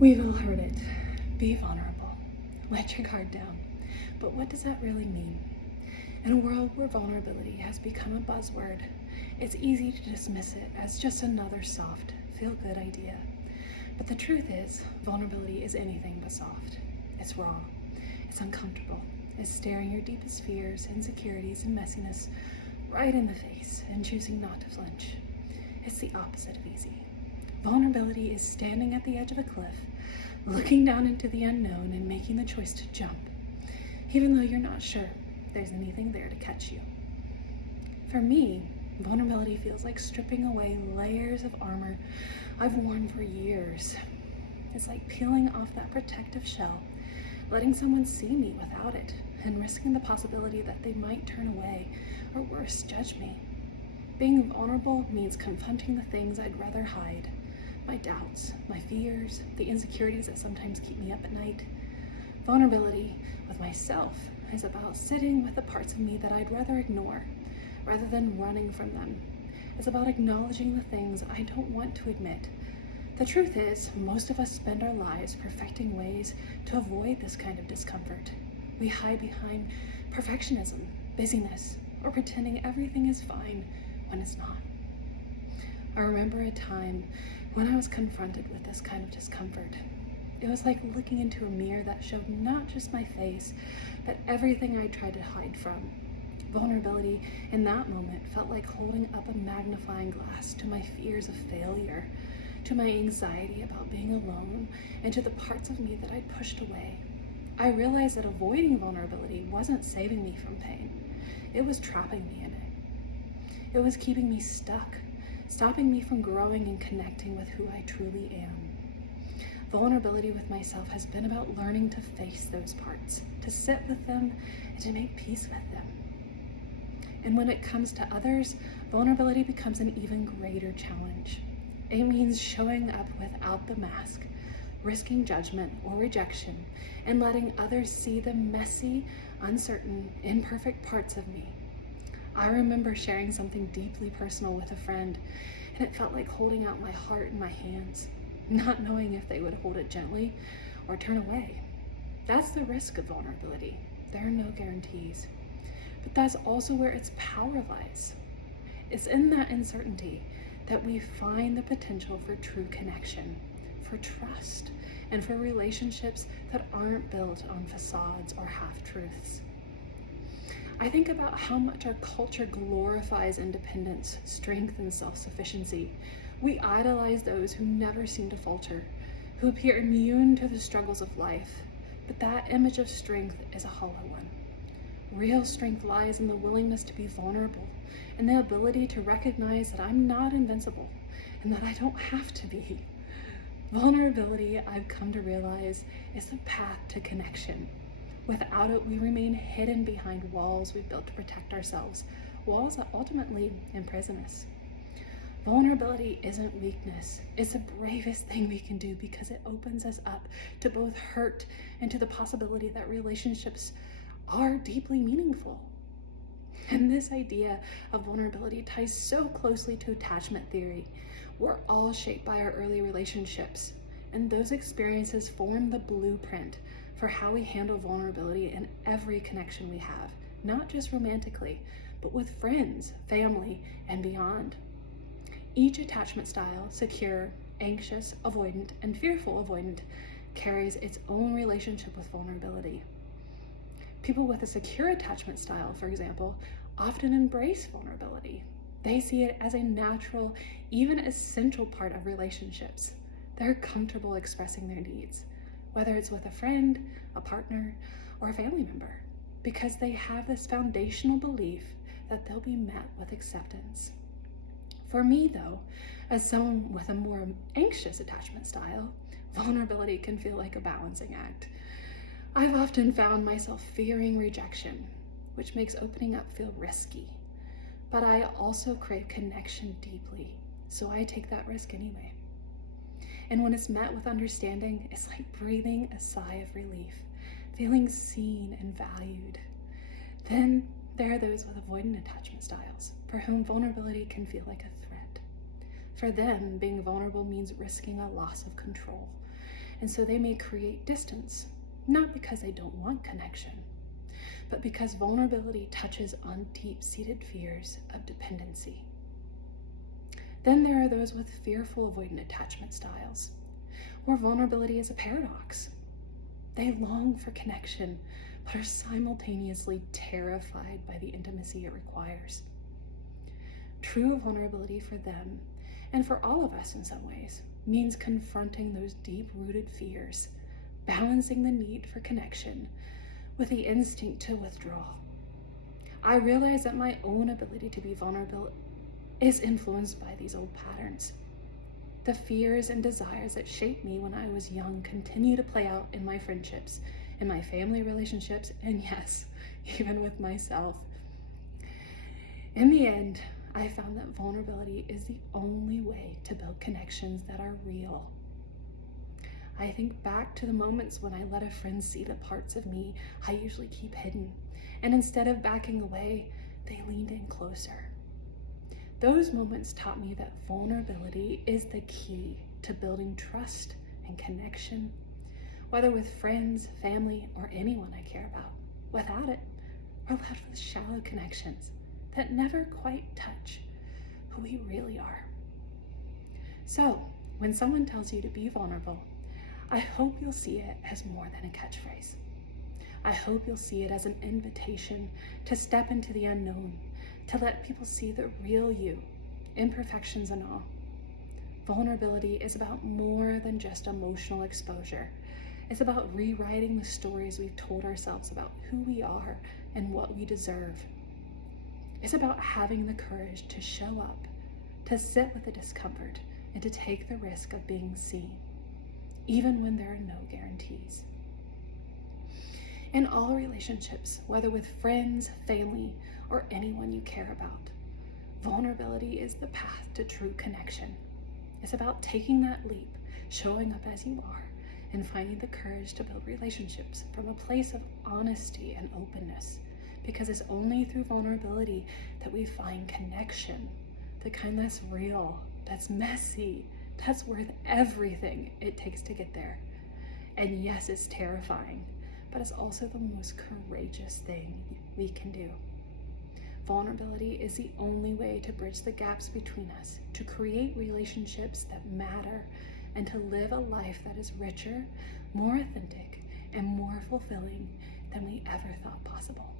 We've all heard it. Be vulnerable. Let your guard down. But what does that really mean? In a world where vulnerability has become a buzzword, it's easy to dismiss it as just another soft, feel-good idea. But the truth is, vulnerability is anything but soft. It's raw. It's uncomfortable. It's staring your deepest fears, insecurities, and messiness right in the face and choosing not to flinch. It's the opposite of easy. Vulnerability is standing at the edge of a cliff, looking down into the unknown and making the choice to jump, even though you're not sure there's anything there to catch you. For me, vulnerability feels like stripping away layers of armor I've worn for years. It's like peeling off that protective shell, letting someone see me without it, and risking the possibility that they might turn away, or worse, judge me. Being vulnerable means confronting the things I'd rather hide. My doubts, my fears, the insecurities that sometimes keep me up at night. Vulnerability with myself is about sitting with the parts of me that I'd rather ignore, rather than running from them. It's about acknowledging the things I don't want to admit. The truth is, most of us spend our lives perfecting ways to avoid this kind of discomfort. We hide behind perfectionism, busyness, or pretending everything is fine when it's not. I remember a time when I was confronted with this kind of discomfort. It was like looking into a mirror that showed not just my face, but everything I tried to hide from. Vulnerability in that moment felt like holding up a magnifying glass to my fears of failure, to my anxiety about being alone, and to the parts of me that I'd pushed away. I realized that avoiding vulnerability wasn't saving me from pain. It was trapping me in it. It was keeping me stuck, stopping me from growing and connecting with who I truly am. Vulnerability with myself has been about learning to face those parts, to sit with them, and to make peace with them. And when it comes to others, vulnerability becomes an even greater challenge. It means showing up without the mask, risking judgment or rejection, and letting others see the messy, uncertain, imperfect parts of me. I remember sharing something deeply personal with a friend, and it felt like holding out my heart in my hands, not knowing if they would hold it gently or turn away. That's the risk of vulnerability. There are no guarantees. But that's also where its power lies. It's in that uncertainty that we find the potential for true connection, for trust, and for relationships that aren't built on facades or half-truths. I think about how much our culture glorifies independence, strength, and self-sufficiency. We idolize those who never seem to falter, who appear immune to the struggles of life. But that image of strength is a hollow one. Real strength lies in the willingness to be vulnerable and the ability to recognize that I'm not invincible and that I don't have to be. Vulnerability, I've come to realize, is the path to connection. Without it, we remain hidden behind walls we built to protect ourselves, walls that ultimately imprison us. Vulnerability isn't weakness. It's the bravest thing we can do because it opens us up to both hurt and to the possibility that relationships are deeply meaningful. And this idea of vulnerability ties so closely to attachment theory. We're all shaped by our early relationships, and those experiences form the blueprint for how we handle vulnerability in every connection we have, not just romantically, but with friends, family, and beyond. Each attachment style, secure, anxious, avoidant, and fearful avoidant, carries its own relationship with vulnerability. People with a secure attachment style, for example, often embrace vulnerability. They see it as a natural, even essential part of relationships. They're comfortable expressing their needs, whether it's with a friend, a partner, or a family member, because they have this foundational belief that they'll be met with acceptance. For me, though, as someone with a more anxious attachment style, vulnerability can feel like a balancing act. I've often found myself fearing rejection, which makes opening up feel risky. But I also crave connection deeply, so I take that risk anyway. And when it's met with understanding, it's like breathing a sigh of relief, feeling seen and valued. Then there are those with avoidant attachment styles, for whom vulnerability can feel like a threat. For them, being vulnerable means risking a loss of control. And so they may create distance, not because they don't want connection, but because vulnerability touches on deep-seated fears of dependency. Then there are those with fearful avoidant attachment styles, where vulnerability is a paradox. They long for connection, but are simultaneously terrified by the intimacy it requires. True vulnerability for them, and for all of us in some ways, means confronting those deep-rooted fears, balancing the need for connection with the instinct to withdraw. I realize that my own ability to be vulnerable is influenced by these old patterns. The fears and desires that shaped me when I was young continue to play out in my friendships, in my family relationships, and yes, even with myself. In the end, I found that vulnerability is the only way to build connections that are real. I think back to the moments when I let a friend see the parts of me I usually keep hidden, and instead of backing away, they leaned in closer. Those moments taught me that vulnerability is the key to building trust and connection, whether with friends, family, or anyone I care about. Without it, we're left with shallow connections that never quite touch who we really are. So, when someone tells you to be vulnerable, I hope you'll see it as more than a catchphrase. I hope you'll see it as an invitation to step into the unknown, to let people see the real you, imperfections and all. Vulnerability is about more than just emotional exposure. It's about rewriting the stories we've told ourselves about who we are and what we deserve. It's about having the courage to show up, to sit with the discomfort, and to take the risk of being seen, even when there are no guarantees. In all relationships, whether with friends, family, or anyone you care about, vulnerability is the path to true connection. It's about taking that leap, showing up as you are, and finding the courage to build relationships from a place of honesty and openness, because it's only through vulnerability that we find connection, the kind that's real, that's messy, that's worth everything it takes to get there. And yes, it's terrifying, but it's also the most courageous thing we can do. Vulnerability is the only way to bridge the gaps between us, to create relationships that matter, and to live a life that is richer, more authentic, and more fulfilling than we ever thought possible.